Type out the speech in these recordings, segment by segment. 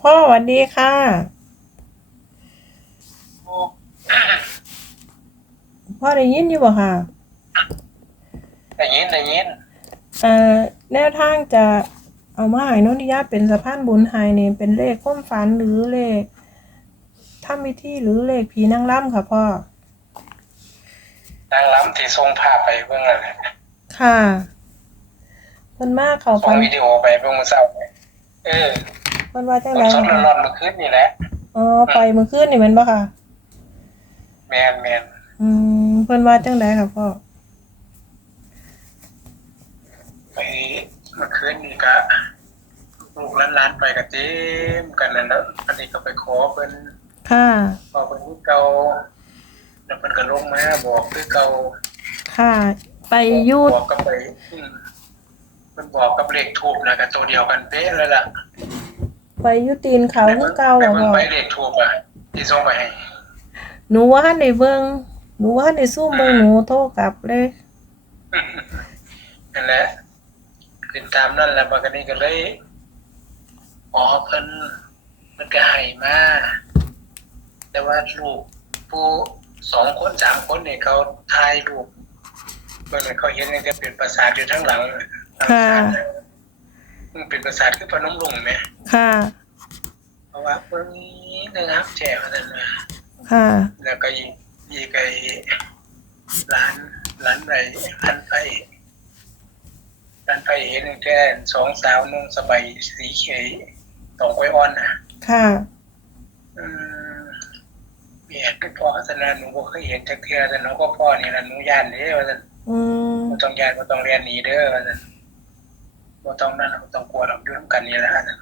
พ่อสวัสดีค่ะ พ่อได้ยินอยู่บ่ค่ะได้ยินได้ยินเอ่อแนวทางจะเอามาให้นนทิยาเป็นสะพานบุญให้นี่เป็นเลขความฝันหรือเลขทำพิธีหรือเลขผีนางร่ำค่ะพ่อนางล้ำที่ส่งภาพไปเบิ่งนั่นแหละค่ะเพิ่นมาเขาส่ฝังนวิดีโอไปเบิ่งมื้อเช้าเออ เพิ่นว่าจังสไดดๆร้อนๆเมื่อคืนนี่แหละ อ๋อไปเมื่อคืนนี่แม่นบ่ค่ะ แม่นแม่นอืมเพิ่นว่าจังไดค่ะพ่อไปเมื่อคืนนี่ก็ลูกหลานๆไปก็เต็มกันนั่นแหละอันนี้ก็ไปขอเพิ่นค่ะขอเพิ่นคือเก่าแล้วเพิ่นก็ลงมาบอกคือเก่าค่ะ ไปอยูบอกกับไปอืมเพิ่นบอกกับเลขทูบนะก็ตัวเดียวกันเป๊ะเลยล่ะ ไปอยูตีนเขาคือเก่าแต่บ่เพิ่นพ่อไปเลขทูบอะที่ส่งไปให้หนูว่าในเบิ่งหนูว่าในซูมเบิ่งหนูโทรกลับเลย นั่นแหละขึ้นตามนั่นแหละบางทีก็เลยอ๋อเพิ่นมันก็ให้มาแต่ว่าลูกผู้สองคนสามคนเนี่ยเขาถ่ายรูปเมื่อเขาเห็นนี่ก็เป็นประสาทอยู่ทั้งหลังค่ะ มันเป็นประสาทคือพนมลุงไหมค่ะ เพราะว่าเพิ่นนะครับแจกนั่นมาค่ะ แล้วก็อีกอีกไอ้ร้านร้านไปร้านไปร้านไปเห็นแค่สองสาวนุ่งสบายสีเขียวตองไว้อ่อนนะค่ะอืมเบียดก็พอสนาหนูก็เคยเห็นจักเทือแต่หนูก็พ่อนี่ละหนูย่านเด้อว่าซั่นอืมบ่ต้องย่านบ่ต้องเรียนหนีเด้อว่าซั่น บ่ต้องนั่นบ่ต้องกลัวหรอกอยู่นํกันนี่แหละว่าซั่น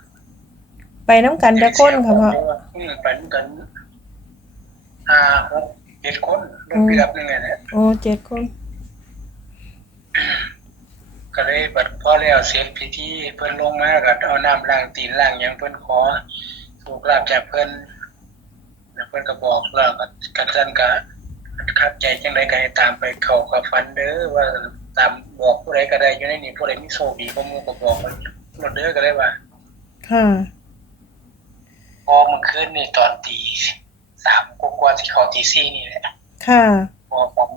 ไปน้ำกันจะคนค่ะพ่ออืมไปนำกันห้าหกเจ็ดคนรวมเกือบนึงเลยแหละโอ้เจ็ดคนก็เลยบัดพ่อแล้วเสร็จพิธีเพิ่นลงมาก็เอาน้ำล้างตีนล้างหยังเพิ่นขอถูกลาบจากเพิ่นแล้วเพิ่นก็บอกแล้วก็กันซั่นก็คับใจจังไดก็ให้ตามไปเข้ากับฝันเด้อว่า ตามบอกผู้ใดก็ได้อยู่ในนี้ผู้ใดมีโชคดีก็หมู่ก็บอกมันรถเด้อก็ได้ว่าค่ะพอเมื่อคืนนี่ตอนตีสามกว่าๆที่เข้าตีสี่นี่แหละค่ะพอผม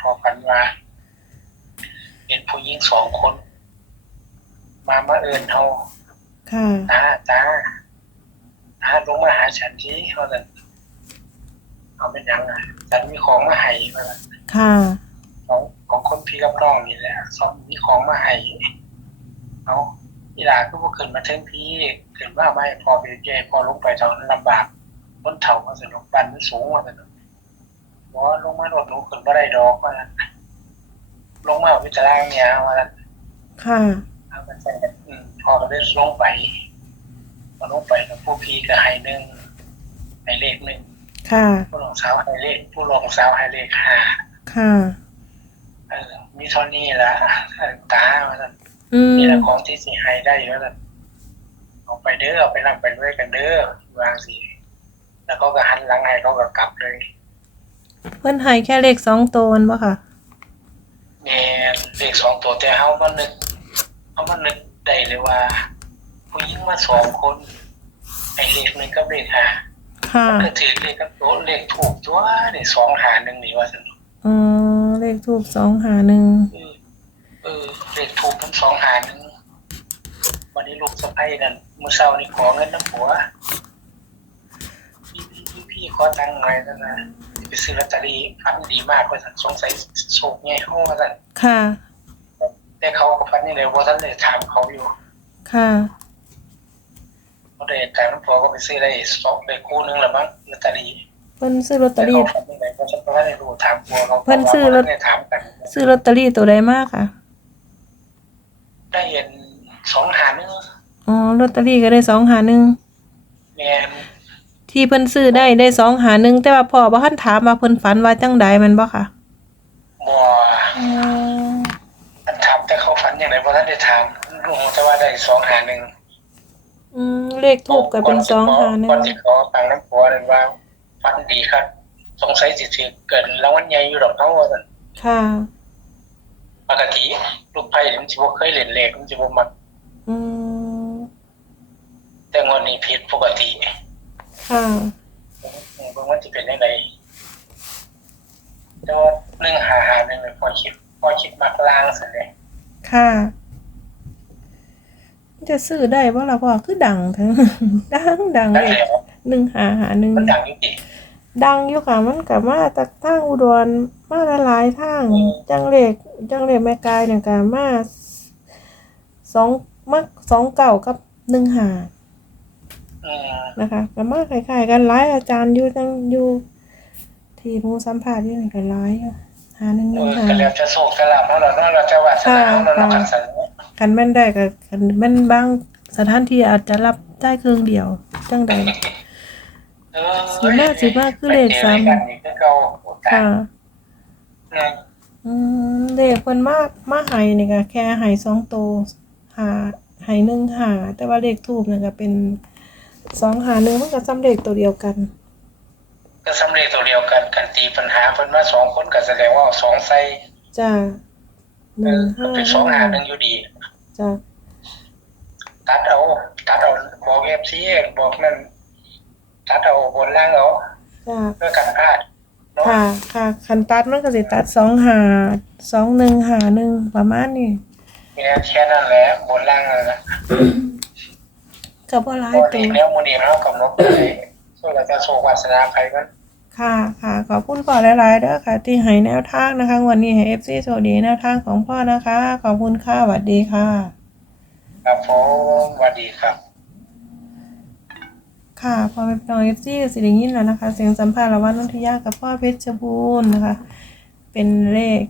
พอฝันว่าเห็นผู้หญิงสองคน มามาเอินเฮาค่ะตาตาตาลงมาหาฉันที่เขาจะเอาเป็นหยังอะฉันมีของมาให้มาซั่นค่ะของ ของคนพี่กับน้องนี่แหละสอนมีของมาให้เอาอีหลาก็บ่ขึ้นมาเทิงพี่ขึ้นมาไม่พอไปแย่พอลงไปตอนลำบากบนเถามาสนุกบันมันสูงว่าสนุกบอกว่าลงมาโดดหนูขึ้นบ่ได้ดอกว่าซั่นลงมาเอาวิจารางเนี่ยว่าซั่นค่ะเอาไปใส่กันอืมพอก็ได้ลงไปพอลงไปแล้วผู้พี่ก็ให้หนึ่งให้เลขหนึ่งค่ะผู้รองสาวให้เลขผู้รองสาวให้เลขห้าค่ะเออ มีเท่านี้ละเออตาว่าซั่นอืมนี่แหละของที่สิให้ได้อยู่แล้วซั่นเอาไปเด้อเอาไปนั่งไปด้วยกันเด้อวางสิแล้วเขาก็หันหลังให้เขาก็กลับเลย เพิ่นให้แค่เลขสองตัวมันบ่ค่ะแม่นเลขสองตัวแต่เฮามันนึกเฮามันนึกได้เลยว่า ผู้หญิงมาสองคนไอ้เลขหนึ่งกับเลขห้าค่ะก็ถือเลขกับโต๊ะเลขถูกตัวนี่สองหาหนึ่งนี่ว่าสนุกอ๋อ เลขทูบสองหาหนึ่งเออเออเลขถูกทั้งสองหาหนึ่งวันนี้ลูกสะใภ้นั่นเมื่อเช้านี่ขอเงินน้ำผัวพี่พี่พี่พี่ขอตังค์หน่อยนั่นนะไปซื้อลอตเตอรี่ฟันดีมากว่าสันสงสัยโชคไงห้องว่าสันค่ะ แต่เขาก็ฟันนี่เลยว่าท่านเลยถามเขาอยู่ ค่ะเขาเลยถามน้ำผัวก็ไปซื้อได้สองไปคู่นึงละมั้งลอตเตอรี่เพิ่นซื้อลอตเตแต่อรี่ เขาฟันนี่เลยเพราะฉันก็ไม่ได้รู้ถามผัวเขาเพิ่นซื้อลอตเนี่ยถามกัน ซื้อลอตเตอรี่ตัวใดมากค่ะ ได้เห็นสองหานึงอ๋อลอตเตอรี่ก็ได้สองหาหนึ่งแม่นที่เพิ่นซื้อได้ได้สองหาหนึ่งแต่ว่าพ่อบ่ทันถามว่าเพิ่นฝันว่าจังใดแมันบ่ค่ะบ่อ๋อท่านถามแต่เขาฝันอย่างไรเพราะท่านได้ถามลุงแต่ว่าได้สองหาหนึ่งอืมเลขทูบก็เป็นสองหาหนึ่ก่องนที่เขาฟังน้ำผัวเลยว่าฝันดีครับ สงสัยสิถือเกินรางวัลใหญ่อยู่ดอกเขาว่าซั่นค่ะ ปกติลูกไผ่มันสิบ่เคยเล่นเลขมันสิบ่มักอืมแต่งวดนี้ผิดปกติค่ะเบิ่งว่าจะเป็นยังไงแต่ว่าหนึ่งหาหาหนึ่งพอคิดพอคิดมักล่างสิเลยค่ะจะซื้อได้ว่าเราพ่อคือดังทั้ง ดังดังนั่นเลแหยละหนึ่งหาหาหนึ่งมันดังจริง ดังอยู่ค่ะมันกับมาจากทางอุดรมาหลายๆทางอืมจังเลขจังเลขแม่กายเนี่ยก็มาสองมักสองเก่ากับหนึ่งหาๆอืมนะคะก็มาคล้ายๆกันหลายอาจารย์อยู่จังอยู่ ที่หมูสัมภาษณ์อยู่นี่ก็หลายอยู่หาหนึ่งหเอนึ่งอหาก็แล้วจะโศกจะหลับเนาะเราเนาะเราจะวาสนาเราเนาะกันสันคันแม่นได้ก็คันแม่นบางสถานที่อาจจะรับได้ครึ่งเดียวจังใดเออ สิมาสิมาคือเลขซ้ำไปเจอกันนี่คือเก่าโอกาสค่ะอืมอืมเลขเพิ่นมามาให้นี่ก็แค่ให้สองโตวหาให้หนึ่งหาแต่ว่าเลขทูบนี่ก็เป็นสองหาหนึ่งมันก็ซ้ำเลขตัวเดียวกัน ก็สำเร็จตัวเดียวกันกันตีปัญหาเพิ่นมาสองคนก็แสดงว่าเอาสองใส่จ้าหเอนึ่งอห้าเป็นสองหาหนึ่งอยู่ดีจ้าตัดเอาตัดเอาบอกเอฟซีบอกนั่น ตัดเอาบนล่างเอาจ้าเพื่อกันพลาดเนาะค่ะค่ะคันตัดมันก็สิตัดสองหาสองหนึ่งหาหนึ่งประมาณนี้แค่แค่นั้นแหละบนล่างนั่นแหละก็บ่หลายโมตัดีวแล้วโมดีแล้วกำหนดเลยส่วนเราจะโชว์วาสนาใครมันค่ะค่ะขอบคุณพ่อหลายๆเด้อค่ะ ที่ให้แนวทางนะคะวันนี้ให้ FC โชคดีแนวทางของพ่อนะคะ ขอบคุณค่ะสวัสดีค่ะ ครับผมสวัสดีครับ ค่ะพอเป็นน้อง FC สิริยินแล้วนะคะ เสียงสัมภาษณ์ระหว่างนนทิยากับพ่อเพชรบูรณ์นะคะ เป็นเลข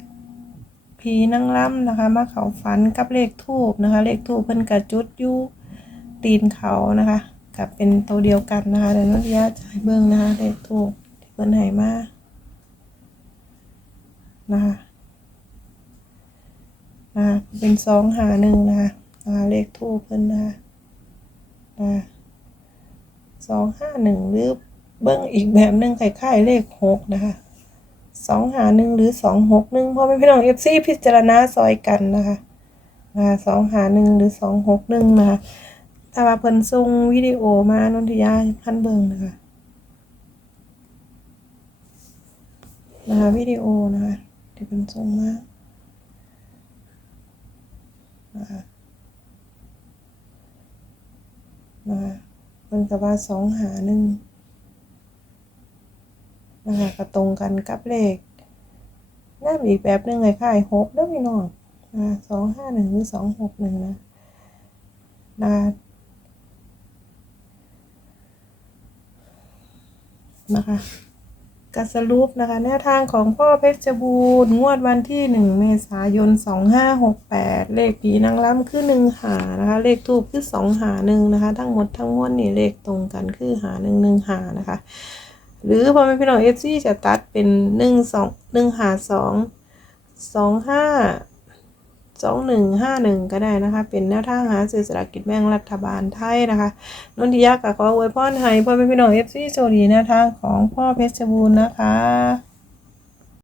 ผีนั่งล่ำนะคะมาเขาฝันกับเลขทูบนะคะ เลขทูบเพิ่นกระจุดอยู่ตีนเขานะคะกับเป็นตัวเดียวกันนะคะเดี๋ยวนนทิยาจะให้เบิ่งนะคะ เลขทูบที่เพิ่นให้มานะคะนะคะเป็นสองหาหนึ่งนะคะนะคะเลขทูบเพิ่นนะคะนะคะ สองห้าหนึ่งหรือเบิ่งอีกแบบหนึ่งคล้ายๆเลขหกนะคะสองหาหนึ่งหรือสองหกหนึ่งพ่อเป็นพี่น้องเอฟซีพิจารณาซอยกันนะคะนะคะสองหาหนึ่งหรือสองหกหนึ่งนะคะถ้าว่าเพิ่นส่งวิดีโอมานนทิยาพันเบิงนะคะนะคะวิดีโอนะคะที่เป็นทรงมากนะคะนะคะ มันกับว่าสองหาหนึ่งนะคะก็ตรงกันกับเลขน่าอีกแบบหนึ่งคล้ายๆหกด้อพี่น้องนะคะสองห้าหนึ่งหรือสองหกหนึ่งนะนะคะนะคะ กัสรุปนะคะแนวทางของพ่อเพชรบูรณ์งวดวันที่หนึ่งเมษายนสองห้าหกแปดเลขผีนางล้ำคือหนึ่งหานะคะเลขทูบคือสองหาหนึ่งนะคะ ทั้งหมดทั้งมวลนี่เลขตรงกันคือหาหนึ่งหนึ่งหานะคะ หรือพอเป็นพี่น้องเอฟซีจะตัดเป็นหนึ่งสองหนึ่งหาสอง สองหนึ่งห้าหนึ่งก็ได้นะคะ เป็นแนวทางหาซื้อสลากกินแบ่งรัฐบาลไทยนะคะนนทิยากับขออวยพรให้พ่อแม่พี่น้องเอฟซีโชคดีแนวทางของพ่อเพชรบูรณ์นะคะ